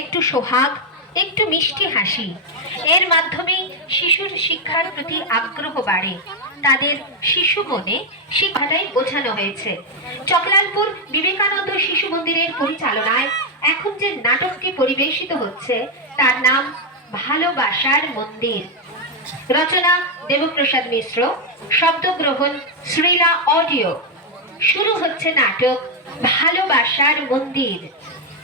একটু সোহাগ, একটু মিষ্টি হাসি। এর মাধ্যমে শিশুর শিক্ষার প্রতি আগ্রহ বাড়ে। তাদের শিশু মনে শিক্ষাটাই বোঝানো হয়েছে। চকলালপুর বিবেকানন্দ শিশু মন্দিরের পরিচালনায় এখন যে নাটকটি পরিবেশিত হচ্ছে, তার নাম ভালোবাসার মন্দির। রচনা দেবপ্রসাদ মিশ্র, শব্দগ্রহণ শ্রীলা অডিও। শুরু হচ্ছে নাটক ভালোবাসার মন্দির।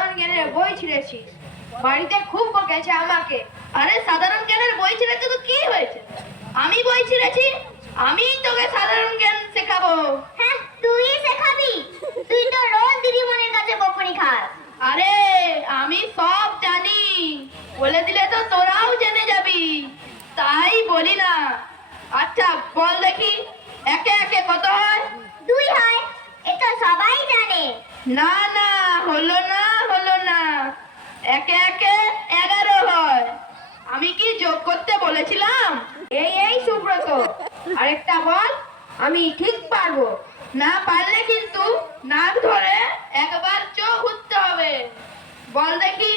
সাধারণ জ্ঞানের বই ছিঁড়েছিস বাড়িতে খুব বকেছে আমাকে। আরে সাধারণ জ্ঞানের বই ছিঁড়েছে তো কি হয়েছে? আমি বই ছিঁড়েছি আমি তোকে সাধারণ জ্ঞান শেখাবো। হ্যাঁ তুই শেখাবি। তুই তো রোজ দিদিমণির কাছে বকুনি খাস। আরে আমি সব জানি। বলে দিলে তো তোরাও জেনে যাবি। তাই বলি না। আচ্ছা বল দেখি একে একে কত হয়? দুই হয়। এটা সবাই জানে। না না হলো না হলো না। একে একে এগারো হয়। আমি কি যোগ করতে বলেছিলাম? এই এই সুব্রত আরেকটা বল আমি ঠিক পারব। না পারলে কিন্তু নাক ধরে একবার চোখ উঠতে হবে। বল দেখি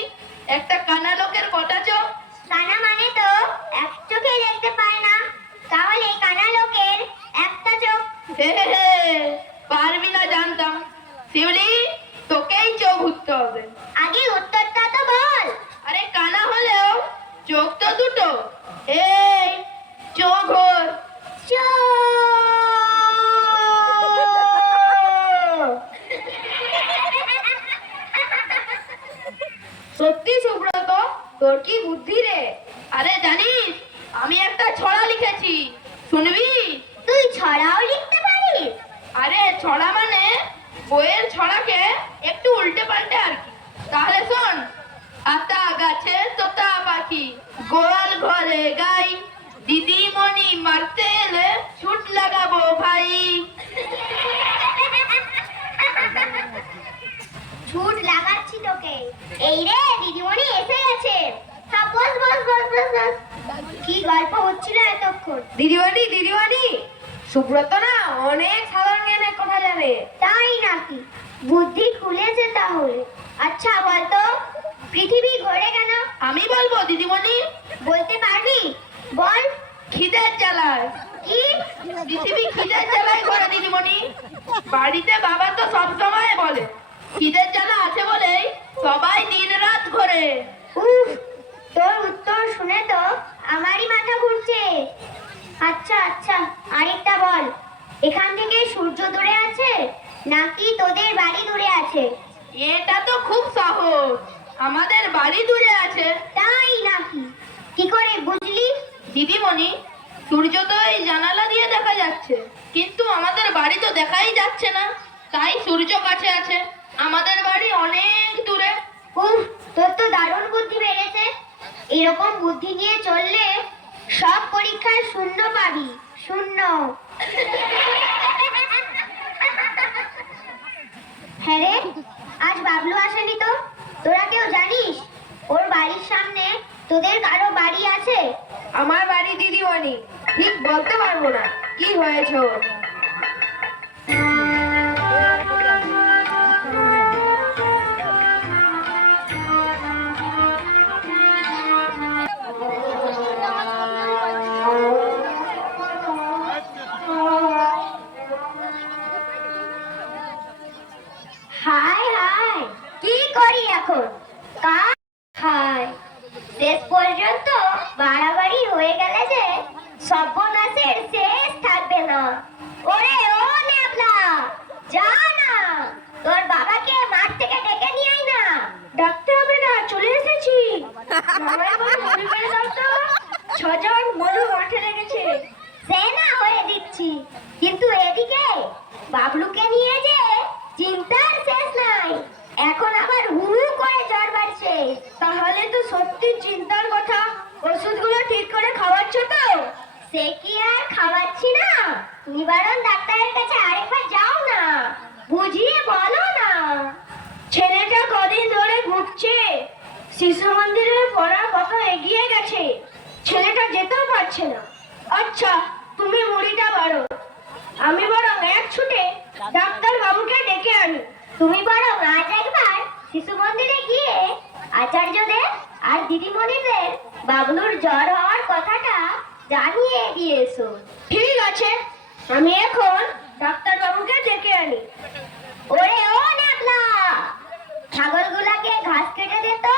একটা কানা লোকের কটা চোখ? কানা মানে তো এক চোখে দেখতে পায় না। তাহলে কানা লোকের একটা চোখ হে হে হে, পারবি না জানতাম শিউলি তোকেই চোখ ঘুরতে হবে আগে উত্তরটা তো বল আরে কানা হলেও চোখ তো দুটো এই চোখ ওর। সত্যি সুব্রত তোর কি বুদ্ধি রে আরে জানিস আমি একটা ছড়া লিখেছি শুনবি তুই ছড়াও লিখতে পারিস আরে ছড়া মানে বইয়ের ছড়াকে একটু উল্টে পাল্টে আর কি তাহলে শোন আতা গাছে তোতা পাখি গোয়াল ঘরে গাই দিদিমণি মারতে এলে ছুট লাগাবো ভাই। ছুট লাগাচ্ছি তোকে। এই রে দিদিমণি এসে গেছে। বস বস বস বস। কি গল্প হচ্ছিল এতক্ষণ? দিদিমণি দিদিমণি সুব্রত না অনেক সাধারণ জ্ঞানের কথা জানে। তাই নাকি? বুদ্ধি খুলেছে তাহলে। আচ্ছা বলতো পৃথিবী ঘোরে কেন? আমি বলব দিদিমণি। বলতে পারবি? বল খিদের জ্বালায়। কি? পৃথিবী খিদের জ্বালায় করে দিদিমণি। বাড়িতে বাবা তো সব সময় বলে খিদের জ্বালা আছে বলেই সবাই দিন রাত ঘরে। উফ তোর উত্তর শুনে তো আমারই মাথা ঘুরছে। আচ্ছা আচ্ছা আরেকটা বল। এখান থেকে সূর্য দূরে আছে নাকি তোদের বাড়ি দূরে আছে? এটা তো খুব সহজ। আমাদের বাড়ি দূরে আছে। তাই নাকি? কি করে দিদিমণি, সূর্য তো এই জানালা দিয়ে দেখা যাচ্ছে। কিন্তু আমাদের বাড়ি তো দেখাই যাচ্ছে না। তাই সূর্য কাছে আছে। আমাদের বাড়ি অনেক দূরে। উম তোর তো দারুণ বুদ্ধি বেড়েছে। এরকম বুদ্ধি নিয়ে চললে সব পরীক্ষায় শূন্য পাবি। শূন্য। হ্যাঁ রে, আজ বাবলু আসেনি তো? তোরা কেউ জানিস? ওর বাড়ির সামনে তোদের কারও বাড়ি আছে? আমার বাড়ি দিদিমণি। ঠিক বলতে পারব না। কি হয়েছে ওর? চিন্তার শেষ নাই। এখন আবার হু করে জ্বর বাড়ছে। তাহলে তো সত্যি চিন্তার কথা। ওষুধগুলো ঠিক করে খাওয়াচ্ছ তো? সে কি আর খাওয়াচ্ছি না? নিবারণ ডাক্তারের কাছে আরেকবার যাও না। বুঝিয়ে বলো না। ছেলেটা কদিন ধরে ভুগছে শিশু মন্দিরে পড়া কত এগিয়ে গেছে। ছেলেটা যেতেও পারছে না। আচ্ছা তুমি মুড়িটা বাড়ো। আমি বরং এক ছুটে ডাক্তার বাবুকে ডেকে আনি। তুমি বরং আজ একবার শিশু মন্দিরে গিয়ে আচার্যদের আর দিদিমণিদের বাবলুর জ্বর হওয়ার কথাটা জানিয়ে দিয়ে এসো। ঠিক আছে, আমি এখন ডাক্তার বাবুকে ডেকে আনি। ওরে, ও নাকলা ছাগলগুলাকে ঘাস কেটে দে তো।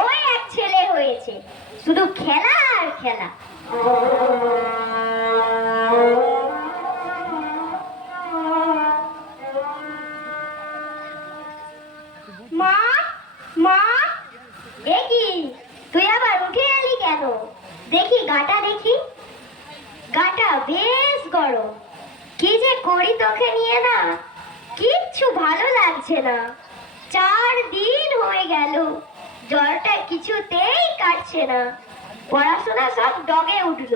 ওই এক ছেলে হয়েছে। শুধু খেলা আর খেলা। বেশ গরম। কি যে করি তোকে নিয়ে না, কিচ্ছু ভালো লাগছে না। চার দিন হয়ে গেল জ্বরটা কিছুতেই কাটছে না। পড়াশোনা সব ডগে উঠল।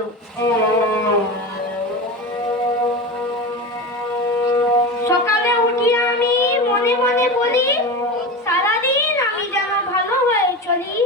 সকালে উঠি আমি, মনে মনে বলি, সারাদিন আমি যেন ভালো হয়ে চলি।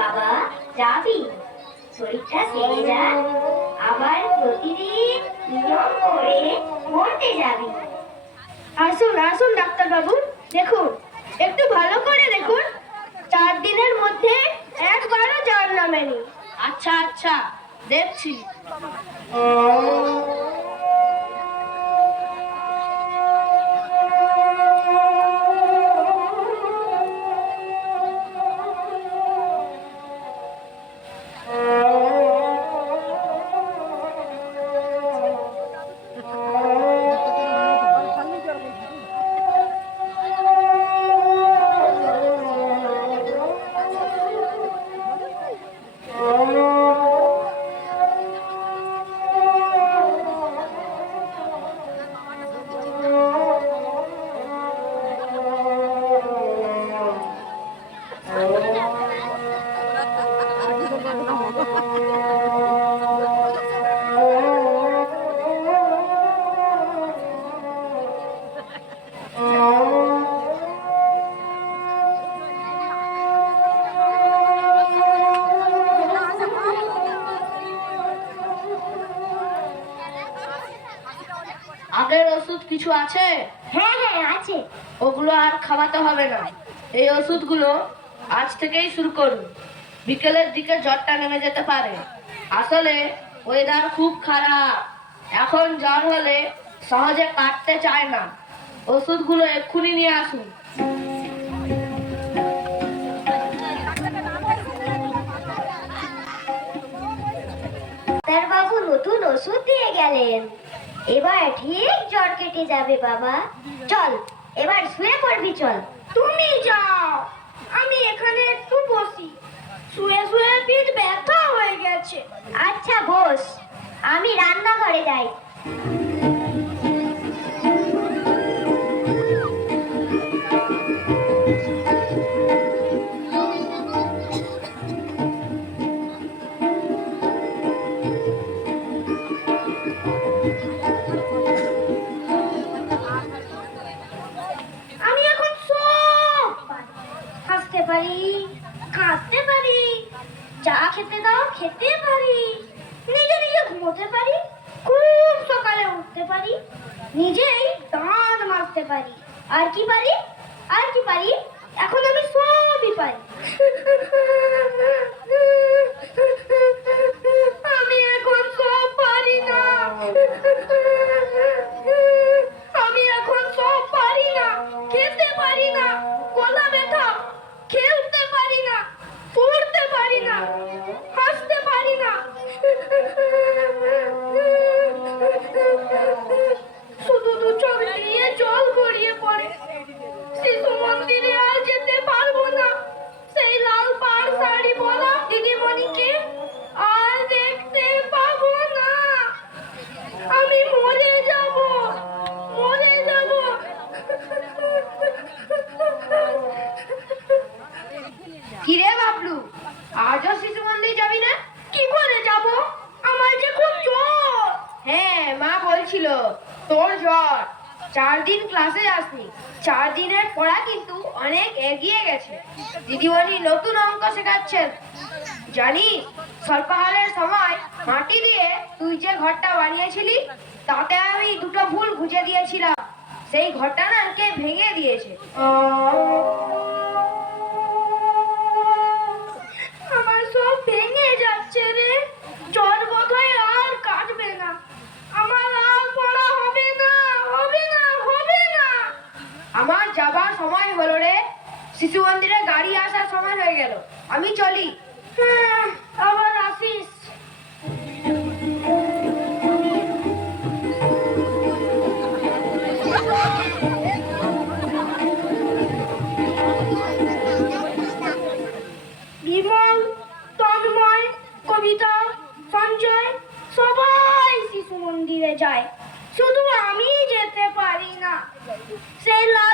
বাবা যাবি? শরীরটা সেরে যা। আবার প্রতিদিন নিয়ম করে পড়তে যাবি। আসুন আসুন ডাক্তার বাবু দেখুন একটু ভালো করে দেখুন। চার দিনের মধ্যে একবারও জ্বর নামেনি। আচ্ছা আচ্ছা দেখছি। আছে? হ্যাঁ হ্যাঁ আছে। ওগুলো আর খাওয়াতে হবে না। এই ওষুধগুলো আজ থেকেই শুরু করুন। বিকেলের দিকে জ্বরটা নেমে যেতে পারে। আসলে ওয়েদার খুব খারাপ। এখন জ্বর হলে সহজে কাটতে চায় না। ওষুধগুলো এক্ষুনি নিয়ে আসুন। নতুন ওষুধ দিয়ে গেলেন। এবার ঠিক জ্বর কেটে যাবে বাবা। চল এবার শুয়ে পড়বি চল। তুমি যাও আমি এখানে একটু বসি। শুয়ে শুয়ে পিঠ ব্যথা হয়ে গেছে। আচ্ছা বস। আমি রান্নাঘরে যাই। ঘরটা বানিয়েছিলি? তাতে আমি দুটো ভুল বুঝে দিয়েছিলাম। সেই ঘরটা না কে ভেঙে দিয়েছে। আমার সব ভেঙে যাচ্ছে রে। জ্বর বোধহয় আর কাটবে না। আমার আর পড়া হবে না হবে না হবে না। আমার যাবার সময় হলো রে। শিশু মন্দিরে গাড়ি আসার সময় হয়ে গেল। আমি চলি। হ্যাঁ, আবার আসিস। শিশু যায়। শুধু আমি যেতে পারি না সেই লাল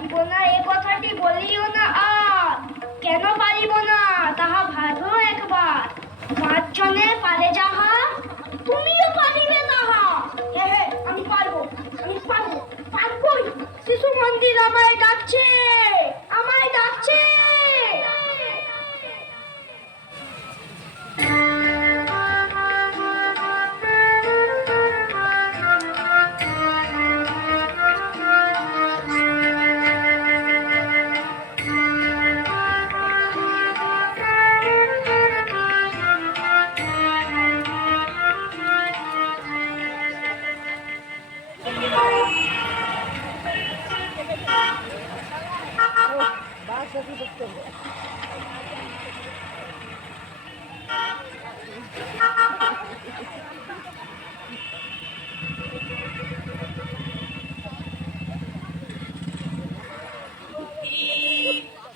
পারিব না, এ কথাটি বলিও না আর। কেন পারিব না, তাহা ভাবো একবার। পাঁচজনে পারে যাহা, তুমিও পারিবে তাহা। হ্যাঁ আমি পারব আমি পারব, পারবই। শিশু মন্দির আমায় ডাকছে আমায় ডাকছে।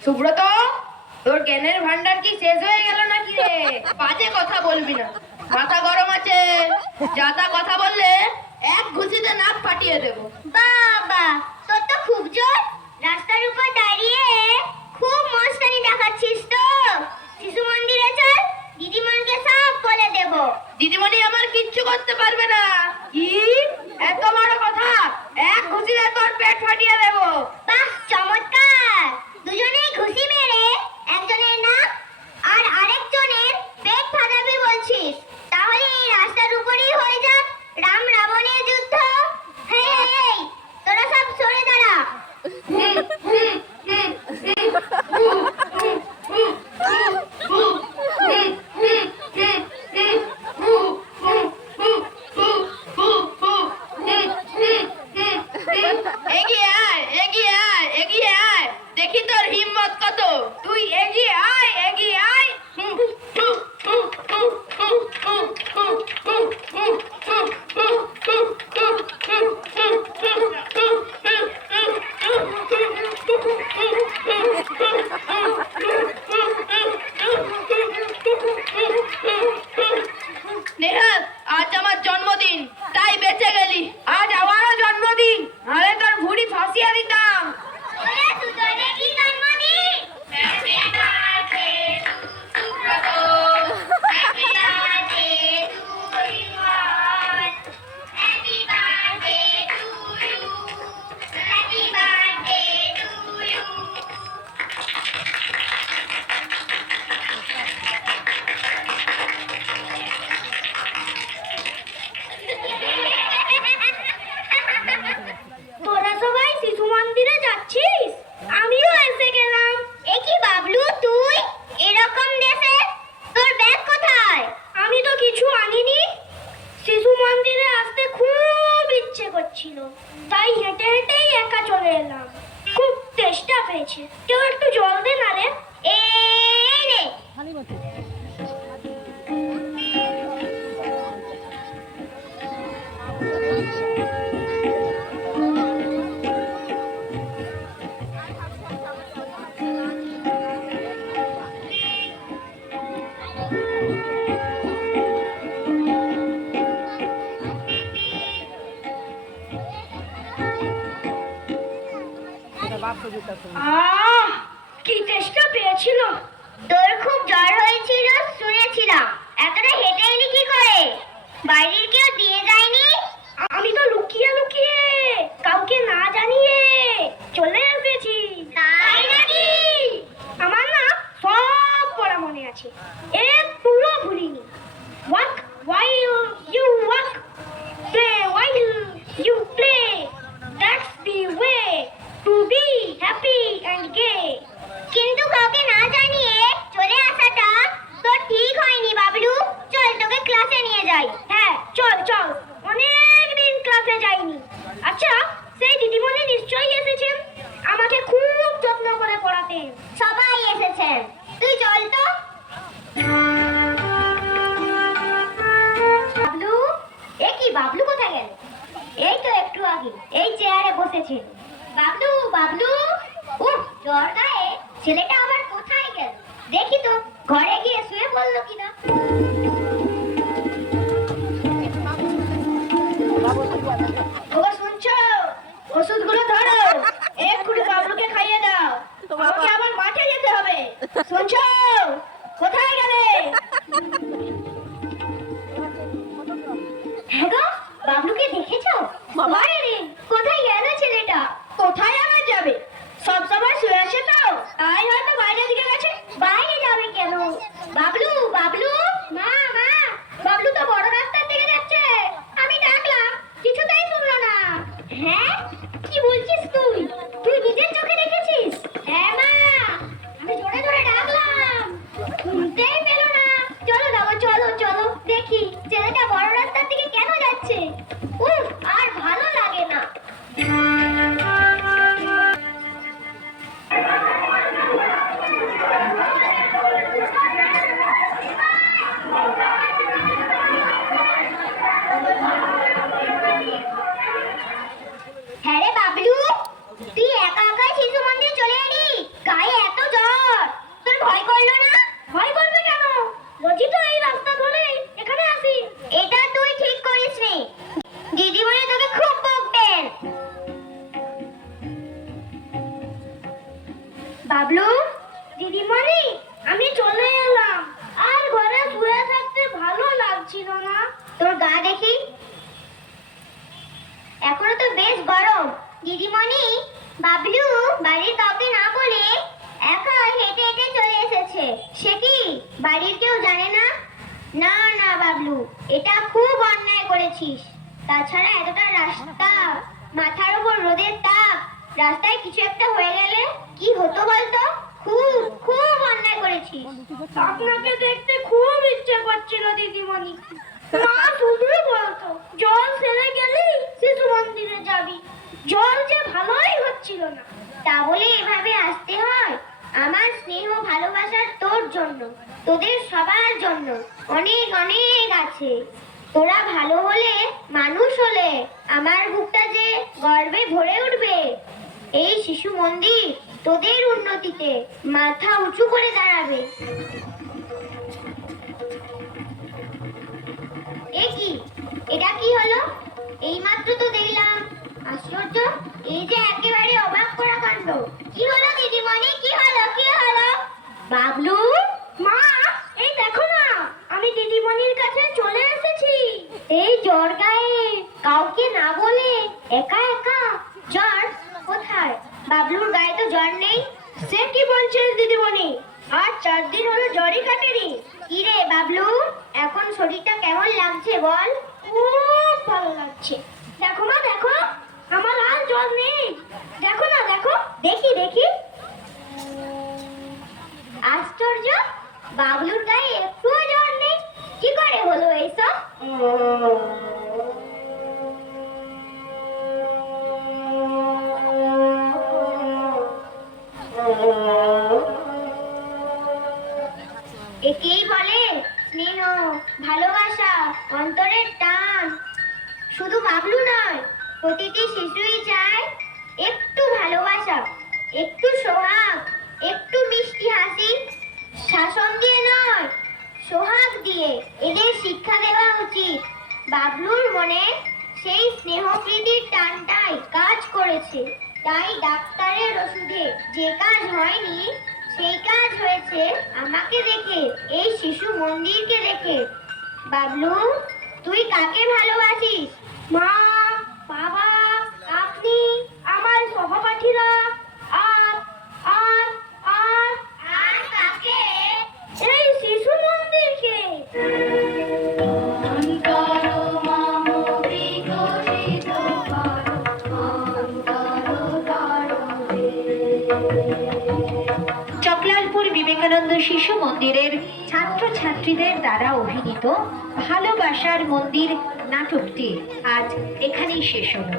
সুব্রত, তোর জ্ঞানের ভান্ডার কি শেষ হয়ে গেল নাকি রে? বাজে কথা বলবি না। মাথা গরম আছে। যা তা কথা বললে এক ঘুষিতে নাক ফাটিয়ে দেবো। বাবা করছিল। তাই হেঁটে হেঁটেই একা চলে এলাম। খুব তেষ্টা পেয়েছে। কেউ একটু জল দে না রে। এই রে। আহ কি চেষ্টা পেয়েছিল? চেয়ারে বসেছে। বাবলু বাবলু? ও জ্বর গায়ে ছেলেটা আবার কোথায় গেল? দেখি তো, ঘরে গিয়ে শুয়ে পড়ল কিনা। হ্যাঁ বাবলুকে দেখেছ? আরে রে কোথায় গেল ছেলেটা? কোথায় আবার যাবে? সব সময় শুয়ে আসে তো। তাই হয়তো বাইরে দিকে গেছে। বাইরে যাবে কেন? বাবলু বাবলু? মা মা। বাবলু তো বড় রাস্তার দিকে যাচ্ছে। আমি ডাকলাম। কিছুতেই শুনলো না। হ্যাঁ? কি বলছিস তুই? তুই নিজের চোখে দেখেছিস সবার জন্য। অনেক অনেক আছে। তোরা ভালো হলে, মানুষ হলে, আমার বুকটা যে গর্বে ভরে উঠবে। এই শিশু মন্দির তোদের উন্নতিতে মাথা উঁচু করে দাঁড়াবে। কি? এটা কি হলো? এইমাত্র তো দেখলাম। আশ্চর্য, এই যে একেবারে অবাক করা কাণ্ড। কি হলো দিদিমণি? কি হলো? কি হলো? বাবলু? মা? এই দেখো না, আমি দিদিমণির কাছে চলে এসেছি। এই জ্বর গায়ে কাউকে না বলে একা একা জ্বর কোথায়? বাবলুর গায়ে তো জ্বর নেই। সে কি বলছিস দিদিমণি? আর চার দিন হলো জ্বরই কাটেনি। কি রে বাবলু, এখন শরীরটা কেমন লাগছে বল? খুব ভালো লাগছে। দেখো মা, দেখো, আমার আর জ্বর নেই। দেখো না, দেখো, দেখি দেখি। আশ্চর্য বাবলুর গায়ে একটুও জ্বর নেই। কি করে হলো এইসব? একেই বলে, স্নেহ, ভালোবাসা, অন্তরের টান। শুধু বাবলু নয়, প্রতিটি শিশুই চায় একটু ভালোবাসা, একটু সোহাগ, একটু মিষ্টি হাসি। শাসন দিয়ে নয়, সোহাগ দিয়ে। এদের শিক্ষা দেওয়া উচিত। বাবলুর মনে সেই স্নেহ প্রীতির টানটাই কাজ করেছে। তাই ডাক্তারের ওষুধে যে কাজ হয়নি, সেই কাজ হয়েছে আমাকে দেখে, এই শিশু মন্দিরকে দেখে। বাবলু, তুই কাকে ভালোবাসিস? মা, বাবা, আপনি, আমার সহপাঠীরা। শিশু মন্দিরের ছাত্রছাত্রীদের দ্বারা অভিনীত ভালোবাসার মন্দির নাটকটি আজ এখানেই শেষ হলো।